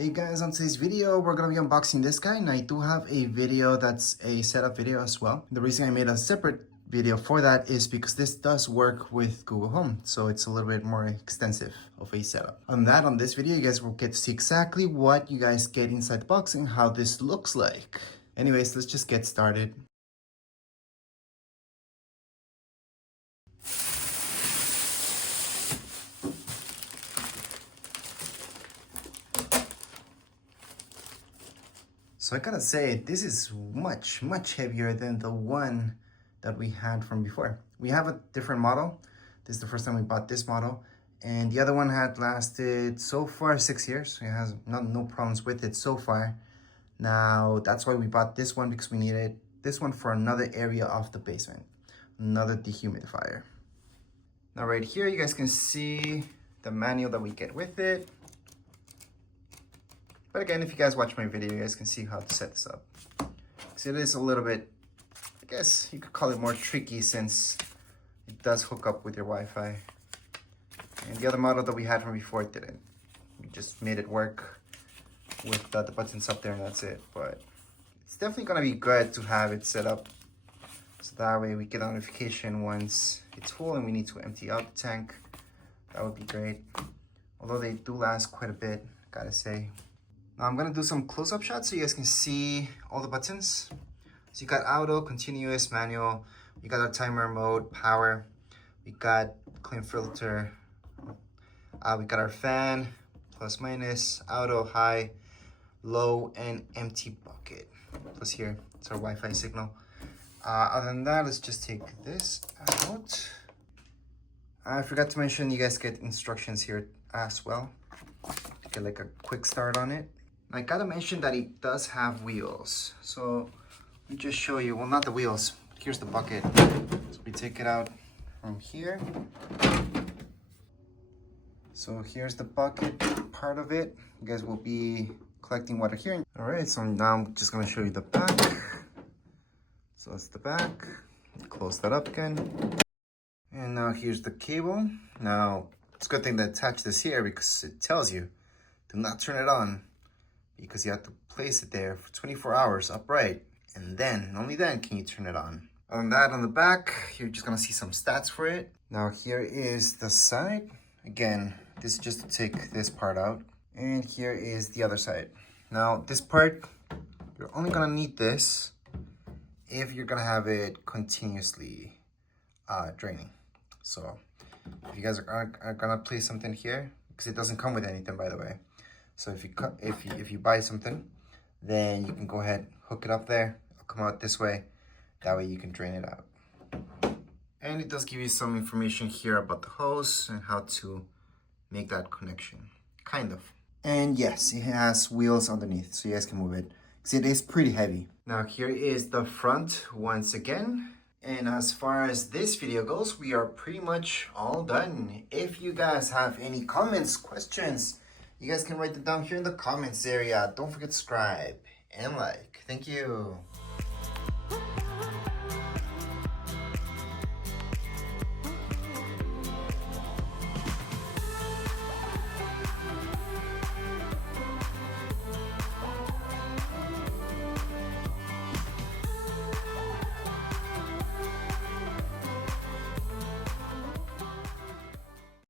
Hey guys, on today's video, we're going to be unboxing this guy, and I do have a video that's a setup video as well. The reason I made a separate video for that is because this does work with Google Home, so it's a little bit more extensive of a setup. On this video, you guys will get to see exactly what you guys get inside the box and how this looks like. Anyways, let's just get started. So I gotta say, this is much heavier than the one that we had from before. We have a different model. This is the first time we bought this model. And the other one had lasted so far 6 years. It has no problems with it so far. Now, that's why we bought this one, because we needed this one for another area of the basement. Another dehumidifier. Now right here, you guys can see the manual that we get with it. But again, if you guys watch my video, you guys can see how to set this up. So it is a little bit, I guess you could call it more tricky, since it does hook up with your Wi-Fi. And the other model that we had from before, it didn't. We just made it work with the buttons up there, and that's it. But it's definitely gonna be good to have it set up, so that way we get a notification once it's full and we need to empty out the tank. That would be great. Although they do last quite a bit, gotta say. Now I'm gonna do some close-up shots so you guys can see all the buttons. So you got auto, continuous, manual. You got our timer mode, power. We got clean filter. We got our fan, plus minus, auto, high, low, and empty bucket. Plus here, it's our Wi-Fi signal. Other than that, let's just take this out. I forgot to mention, you guys get instructions here as well. To get like a quick start on it. I gotta mention that it does have wheels. So let me just show you, well, not the wheels, here's the bucket. So we take it out from here. So here's the bucket part of it. You guys will be collecting water here. All right, so now I'm just gonna show you the back. So that's the back. Close that up again. And now here's the cable. Now, it's a good thing to attach this here, because it tells you, do not turn it on, because you have to place it there for 24 hours upright, and then, only then, can you turn it on. On that, on the back, you're just gonna see some stats for it. Now here is the side. Again, this is just to take this part out. And here is the other side. Now this part, you're only gonna need this if you're gonna have it continuously draining. So if you guys are gonna place something here, because it doesn't come with anything, by the way. So if you buy something, then you can go ahead, hook it up there. It'll come out this way. That way you can drain it out. And it does give you some information here about the hose and how to make that connection, kind of. And yes, it has wheels underneath, so you guys can move it, because it is pretty heavy. Now here is the front once again. And as far as this video goes, we are pretty much all done. If you guys have any comments, questions, you guys can write them down here in the comments area. Don't forget to subscribe and like. Thank you.